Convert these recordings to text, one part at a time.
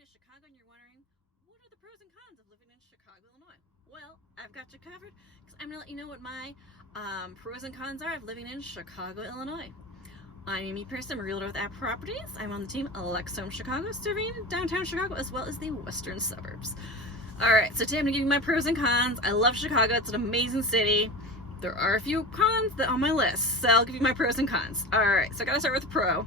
to Chicago and you're wondering, what are the pros and cons of living in Chicago, Illinois? Well, I've got you covered because I'm going to let you know what my pros and cons are of living in Chicago, Illinois. I'm Amy Pearson, I'm a realtor with App Properties. I'm on the team Alexa Home Chicago, serving downtown Chicago as well as the western suburbs. Alright, so today I'm going to give you my pros and cons. I love Chicago, it's an amazing city. There are a few cons that on my list, so I'll give you my pros and cons. Alright, so I gotta start with the pro.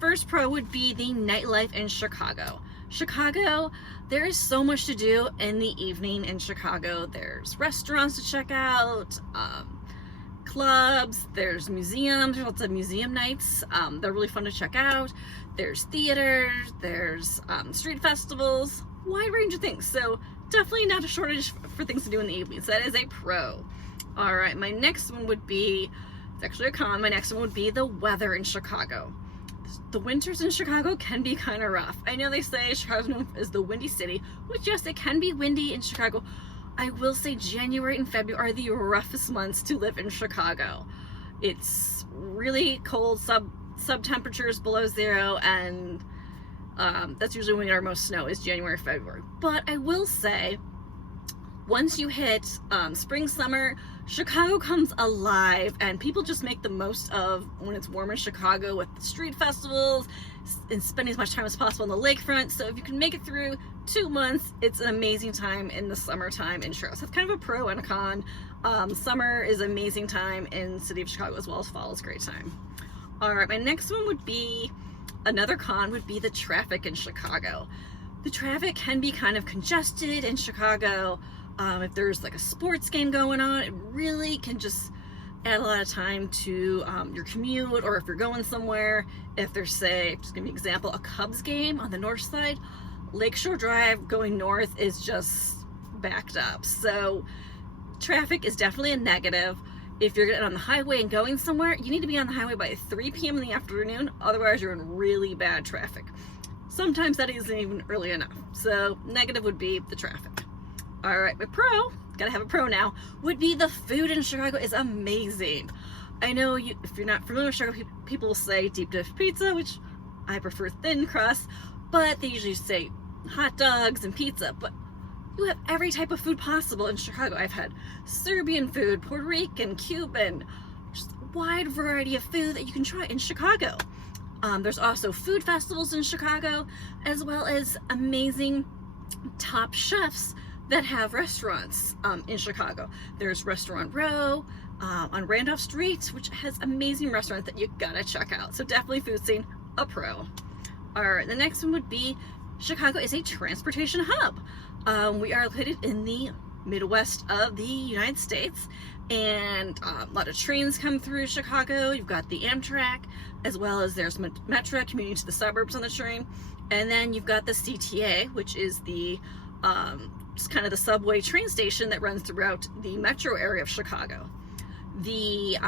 First pro would be the nightlife in Chicago. Chicago, there is so much to do in the evening in Chicago. There's restaurants to check out, clubs, there's museums, there's lots of museum nights. They're really fun to check out. There's theaters, there's street festivals, wide range of things. So definitely not a shortage for things to do in the evenings. That is a pro. All right, my next one would be, it's actually a con, my next one would be the weather in Chicago. The winters in Chicago can be kind of rough. I know they say Chicago's known as the windy city, which yes, it can be windy in Chicago. I will say January and February are the roughest months to live in Chicago. It's really cold, sub temperatures below zero, and that's usually when we get our most snow, is January, February. But I will say, once you hit spring, summer, Chicago comes alive, and people just make the most of when it's warm in Chicago with the street festivals and spending as much time as possible on the lakefront. So if you can make it through 2 months, it's an amazing time in the summertime in Chicago. So it's kind of a pro and a con. Summer is an amazing time in the city of Chicago, as well as fall is a great time. All right, my next one would be, another con would be the traffic in Chicago. The traffic can be kind of congested in Chicago. If there's like a sports game going on, it really can just add a lot of time to your commute, or if you're going somewhere. If there's, say, just give me an example, a Cubs game on the north side, Lakeshore Drive going north is just backed up. So traffic is definitely a negative. If you're getting on the highway and going somewhere, you need to be on the highway by 3 p.m. in the afternoon, otherwise you're in really bad traffic. Sometimes that isn't even early enough. So negative would be the traffic. All right, my pro, gotta have a pro now, would be the food in Chicago is amazing. I know if you're not familiar with Chicago, people will say deep dish pizza, which I prefer thin crust, but they usually say hot dogs and pizza, but you have every type of food possible in Chicago. I've had Serbian food, Puerto Rican, Cuban, just a wide variety of food that you can try in Chicago. There's also food festivals in Chicago, as well as amazing top chefs that have restaurants in Chicago. There's Restaurant Row on Randolph Street, which has amazing restaurants that you gotta check out. So definitely food scene, a pro. All right, the next one would be Chicago is a transportation hub. We are located in the Midwest of the United States, and a lot of trains come through Chicago. You've got the Amtrak, as well as there's Metro commuting to the suburbs on the train, and then you've got the CTA, which is the just kind of the subway train station that runs throughout the metro area of Chicago. The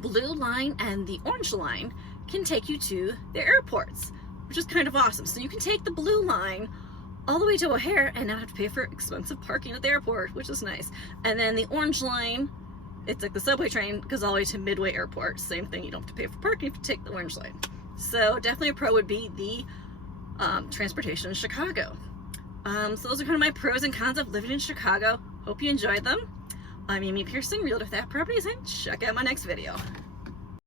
blue line and the orange line can take you to the airports, which is kind of awesome. So you can take the blue line all the way to O'Hare and not have to pay for expensive parking at the airport, which is nice. And then the orange line, it's like the subway train, goes all the way to Midway Airport. Same thing, you don't have to pay for parking if you take the orange line. So definitely a pro would be the transportation in Chicago. So those are kind of my pros and cons of living in Chicago. Hope you enjoyed them. I'm Amy Pearson, realtor with App Properties, and check out my next video.